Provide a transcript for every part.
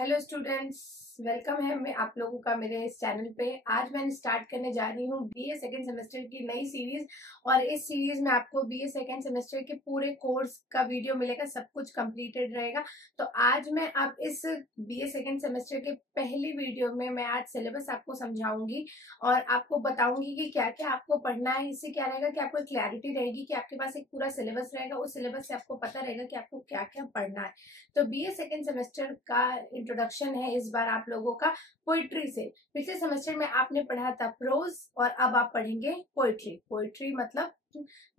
Hello students, welcome है मैं आप लोगों का मेरे इस चैनल पे। आज मैं स्टार्ट करने जा रही हूँ बीए सेकेंड सेमेस्टर की नई सीरीज। और इस सीरीज में आपको बीए सेकेंड सेमेस्टर के पूरे कोर्स का वीडियो मिलेगा, सब कुछ कंप्लीटेड रहेगा। तो आज मैं अब इस बीए सेकेंड सेमेस्टर के पहली वीडियो में मैं आज सिलेबस आपको समझाऊंगी और आपको बताऊंगी कि क्या क्या आपको पढ़ना है। इससे क्या रहेगा कि आपको क्लैरिटी रहेगी कि आपके पास एक पूरा सिलेबस रहेगा, उस सिलेबस से आपको पता रहेगा कि आपको क्या क्या पढ़ना है। तो बीए सेकेंड सेमेस्टर का इंट्रोडक्शन है इस बार आप लोगों का पोइट्री से। पिछले सेमेस्टर में आपने पढ़ा था प्रोज और अब आप पढ़ेंगे पोइट्री। पोइट्री मतलब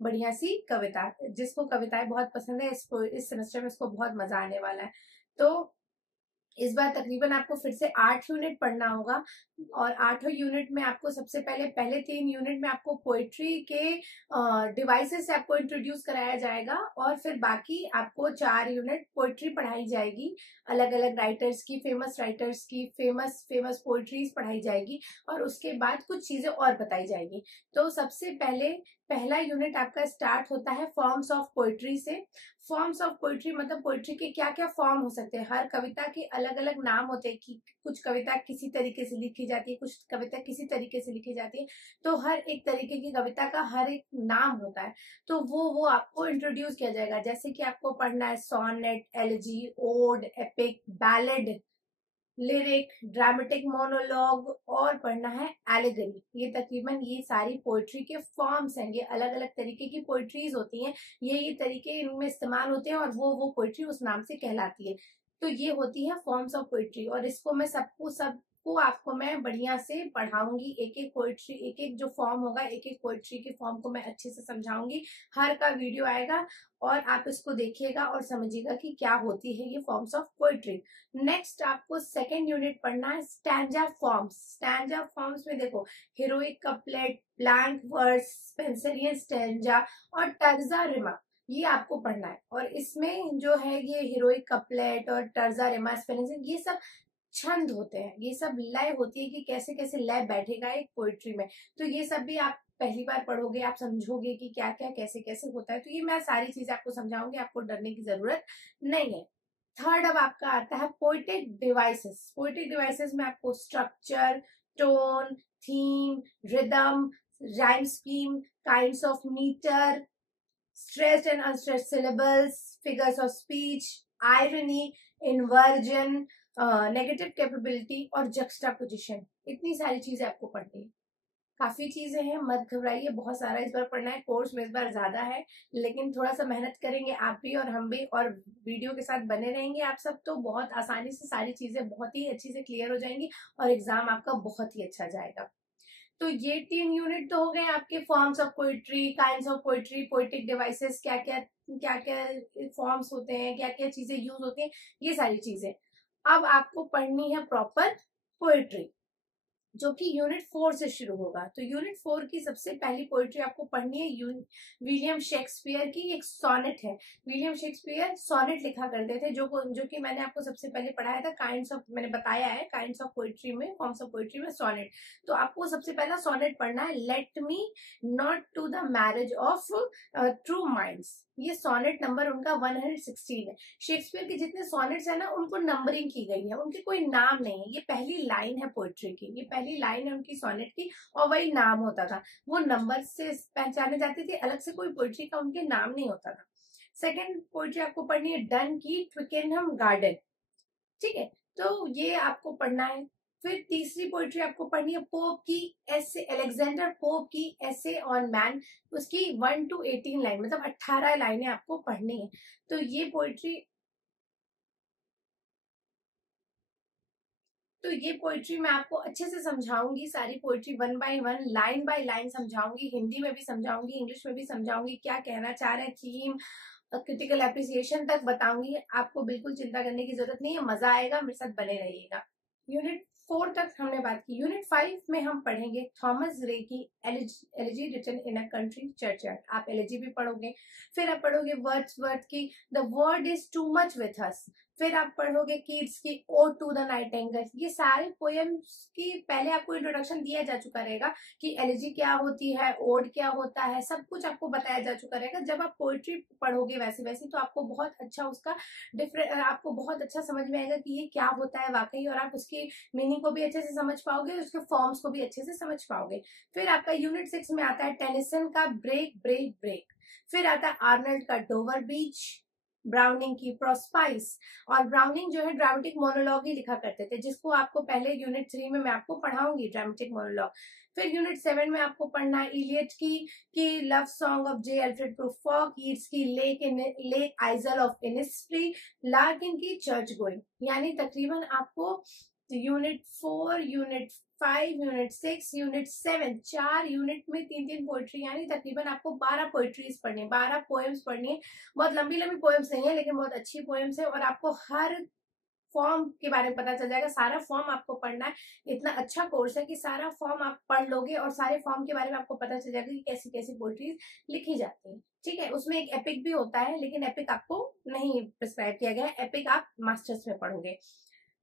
बढ़िया सी कविता। जिसको कविताएं बहुत पसंद है इस सेमेस्टर में उसको बहुत मजा आने वाला है। तो इस बार तकरीबन आपको फिर से 8 यूनिट पढ़ना होगा और 8 यूनिट में आपको सबसे पहले 3 यूनिट में आपको पोइट्री के डिवाइसेस से आपको इंट्रोड्यूस कराया जाएगा और फिर बाकी आपको 4 यूनिट पोइट्री पढ़ाई जाएगी। अलग अलग राइटर्स की, फेमस राइटर्स की फेमस पोइट्रीज पढ़ाई जाएगी और उसके बाद कुछ चीजें और बताई जाएगी। तो सबसे पहला यूनिट आपका स्टार्ट होता है फॉर्म्स ऑफ पोइट्री से। फॉर्म्स ऑफ पोइट्री मतलब पोइट्री के क्या क्या फॉर्म हो सकते हैं। हर कविता के अलग अलग नाम होते हैं कि कुछ कविता किसी तरीके से लिखी जाती है, कुछ कविता किसी तरीके से लिखी जाती है। तो हर एक तरीके की कविता का हर एक नाम होता है। तो वो आपको इंट्रोड्यूस किया जाएगा। जैसे कि आपको पढ़ना है sonnet, elegy, ode, epic, ballad, lyric, dramatic monologue और पढ़ना है एलिगरी। ये तकरीबन ये सारी पोइट्री के फॉर्म्स हैं। ये अलग अलग तरीके की पोइट्रीज होती हैं, ये तरीके इनमें इस्तेमाल होते हैं और वो पोइट्री उस नाम से कहलाती है। तो ये होती है फॉर्म्स ऑफ पोइट्री और इसको मैं सबको आपको मैं बढ़िया से पढ़ाऊंगी। एक एक पोइट्री, एक एक जो फॉर्म होगा, एक एक पोइट्री के फॉर्म को मैं अच्छे से समझाऊंगी। हर का वीडियो आएगा और आप इसको देखिएगा और समझिएगा कि क्या होती है ये फॉर्म्स ऑफ पोइट्री। नेक्स्ट आपको सेकेंड यूनिट पढ़ना है स्टैंजा फॉर्म्स। स्टैंजा फॉर्म्स में देखो heroic couplet, blank verse, Spenserian stanza और टर्जा रिमा, ये आपको पढ़ना है। और इसमें जो है ये हीरोइक कपलेट और टर्जा रिमा, स्पेंसरियन, ये सब छंद होते हैं, ये सब लय होती है कि कैसे कैसे लय बैठेगा एक पोइट्री में। तो ये सब भी आप पहली बार पढ़ोगे, आप समझोगे कि क्या क्या कैसे कैसे होता है। तो ये मैं सारी चीजें आपको समझाऊंगी, आपको डरने की जरूरत नहीं है। थर्ड अब आपका आता है पोइटिक डिवाइसेस। पोइटिक डिवाइसेस में आपको structure, tone, theme, rhythm, rhyme scheme, kinds of metre, stressed and unstressed syllables, figures of speech, irony, inversion, negative capability और जक्स्टापोजिशन, इतनी सारी चीजें आपको पढ़नी है। काफी चीजें हैं, मत घबराइए, बहुत सारा इस बार पढ़ना है। कोर्स में इस बार ज्यादा है लेकिन थोड़ा सा मेहनत करेंगे आप भी और हम भी और वीडियो के साथ बने रहेंगे आप सब, तो बहुत आसानी से सारी चीजें बहुत ही अच्छी से क्लियर हो जाएंगी और एग्जाम आपका बहुत ही अच्छा जाएगा। तो ये 3 यूनिट तो हो गए आपके forms of poetry, kinds of poetry, poetic devices, क्या क्या फॉर्म्स होते हैं, क्या क्या चीजें यूज होती हैं, ये सारी चीजें। अब आपको पढ़नी है प्रॉपर पोइट्री जो कि यूनिट 4 से शुरू होगा। तो यूनिट 4 की सबसे पहली पोइट्री आपको पढ़नी है विलियम शेक्सपियर की एक सोनेट है। विलियम शेक्सपियर सोनेट लिखा करते थे, जो कि मैंने आपको सबसे पहले पढ़ाया था काइंड्स ऑफ, मैंने बताया है काइंड्स ऑफ पोइट्री में, फॉर्म्स ऑफ पोइट्री में सोनेट। तो आपको सबसे पहला सोनेट पढ़ना है, let me not to the marriage of true minds. ये सोनेट नंबर उनका 116 है। शेक्सपियर के जितने सोनेट्स है ना उनको नंबरिंग की गई है, उनके कोई नाम नहीं है। ये पहली लाइन है पोइट्री की, ये पहली लाइन है उनकी सोनेट की और वही नाम होता था। वो नंबर से पहचाने जाते थे, अलग से कोई पोइट्री का उनके नाम नहीं होता था। सेकेंड पोइट्री आपको पढ़नी है डन की ट्विकेनहम गार्डन, ठीक है, तो ये आपको पढ़ना है। फिर तीसरी पोइट्री आपको पढ़नी है पोप की एसे, अलेक्जेंडर पोप की एसे ऑन मैन, उसकी 1 to 18 लाइन, मतलब 18 लाइनें आपको पढ़नी है। तो ये पोइट्री मैं आपको अच्छे से समझाऊंगी, सारी poetry 1 by 1 line by line समझाऊंगी, हिंदी में भी समझाऊंगी, इंग्लिश में भी समझाऊंगी, क्या कहना चाह रहे हैं, थीम, क्रिटिकल एप्रिसिएशन तक बताऊंगी। आपको बिल्कुल चिंता करने की जरूरत नहीं है, मजा आएगा, मेरे साथ बने रहिएगा। यूनिट 4 तक हमने बात की। यूनिट 5 में हम पढ़ेंगे थॉमस रे की elegy written in a country churchyard. आप एलिजी भी पढ़ोगे। फिर आप पढ़ोगे वर्ड्सवर्थ की the world is too much with us. फिर आप पढ़ोगे किड्स की ओड टू द नाइटिंगेल। ये सारे पोएम्स की पहले आपको इंट्रोडक्शन दिया जा चुका रहेगा कि एलिजी क्या होती है, ओड क्या होता है, सब कुछ आपको बताया जा चुका रहेगा। जब आप पोइट्री पढ़ोगे वैसी वैसी तो आपको बहुत अच्छा उसका आपको बहुत अच्छा समझ में आएगा कि ये क्या होता है वाकई, और आप उसकी मीनिंग को भी अच्छे से समझ पाओगे, उसके फॉर्म्स को भी अच्छे से समझ पाओगे। फिर आपका यूनिट 6 में आता है टेनिसन का ब्रेक ब्रेक ब्रेक। फिर आता है आर्नल्ड का डोवर बीच, ब्राउनिंग की प्रोस्पाइस। और ब्राउनिंग जो है ड्रामेटिक मोनोलॉग ही लिखा करते थे, जिसको आपको पहले यूनिट 3 में मैं आपको पढ़ाऊंगी ड्रामेटिक मोनोलॉग। फिर यूनिट 7 में आपको पढ़ना है इलियट की love song of J Alfred Prufrock, Keats की lake isle of Innisfree, Larkin की चर्च गोइंग। यानी तकरीबन आपको unit 4, unit 5, unit 6, unit 7, 4 unit में 3-3 पोइट्री, यानी तकरीबन आपको 12 पोइट्रीज पढ़नी है, 12 पोएम्स पढ़नी है। बहुत लंबी लंबी पोएम्स नहीं है, लेकिन बहुत अच्छी पोएम्स है, और आपको हर फॉर्म के बारे में पता चल जाएगा। सारा फॉर्म आपको पढ़ना है। इतना अच्छा कोर्स है कि सारा फॉर्म आप पढ़ लोगे और सारे फॉर्म के बारे में आपको पता चल जाएगा कि कैसी कैसी पोइट्रीज लिखी जाती है। ठीक है, उसमें एक एपिक भी होता है, लेकिन एपिक आपको नहीं प्रिस्क्राइब किया गया है, एपिक आप मास्टर्स में पढ़ोगे।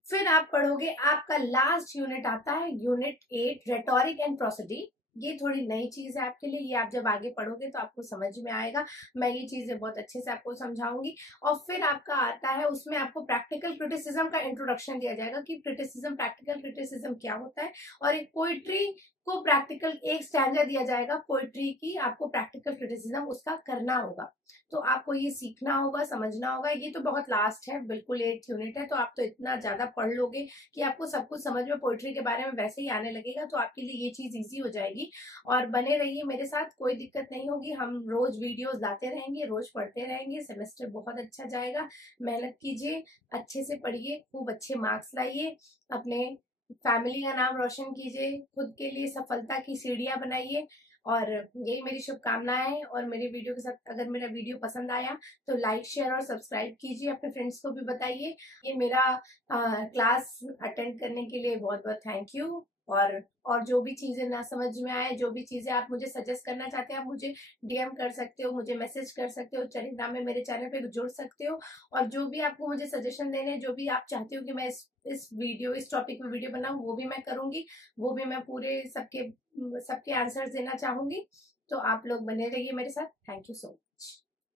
फिर आप पढ़ोगे, आपका लास्ट यूनिट आता है यूनिट 8 रेटोरिक एंड प्रोसिडी। ये थोड़ी नई चीज है आपके लिए, ये आप जब आगे पढ़ोगे तो आपको समझ में आएगा। मैं ये चीजें बहुत अच्छे से आपको समझाऊंगी। और फिर आपका आता है, उसमें आपको प्रैक्टिकल क्रिटिसिज्म का इंट्रोडक्शन दिया जाएगा कि क्रिटिसिज्म, प्रैक्टिकल क्रिटिसिज्म क्या होता है, और एक पोइट्री को प्रैक्टिकल एक स्टैंडर्ड दिया जाएगा पोइट्री की, आपको प्रैक्टिकल क्रिटिसिज्म उसका करना होगा। तो आपको ये सीखना होगा, समझना होगा। ये तो बहुत लास्ट है, बिल्कुल 8 यूनिट है, तो आप तो इतना ज्यादा पढ़ लोगे कि आपको सब कुछ समझ में पोइट्री के बारे में वैसे ही आने लगेगा, तो आपके लिए ये चीज इजी हो जाएगी। और बने रहिए मेरे साथ, कोई दिक्कत नहीं होगी। हम रोज वीडियोस लाते रहेंगे, रोज पढ़ते रहेंगे, सेमेस्टर बहुत अच्छा जाएगा। मेहनत कीजिए, अच्छे से पढ़िए, खूब अच्छे मार्क्स लाइए, अपने फैमिली का नाम रोशन कीजिए, खुद के लिए सफलता की सीढ़ियां बनाइए। और यही मेरी शुभकामनाएं हैं। और मेरे वीडियो के साथ अगर मेरा वीडियो पसंद आया तो लाइक, शेयर और सब्सक्राइब कीजिए, अपने फ्रेंड्स को भी बताइए। ये मेरा क्लास अटेंड करने के लिए बहुत बहुत थैंक यू। और जो भी चीजें ना समझ में आए, जो भी चीजें आप मुझे सजेस्ट करना चाहते हैं, आप मुझे डीएम कर सकते हो, मुझे मैसेज कर सकते हो, टेलीग्राम में मेरे चैनल पे जुड़ सकते हो। और जो भी आपको मुझे सजेशन देने, जो भी आप चाहते हो कि मैं इस टॉपिक में वीडियो बनाऊं, वो भी मैं करूंगी। वो भी मैं पूरे सबके आंसर्स देना चाहूंगी। तो आप लोग बने रहिए मेरे साथ। Thank you so much.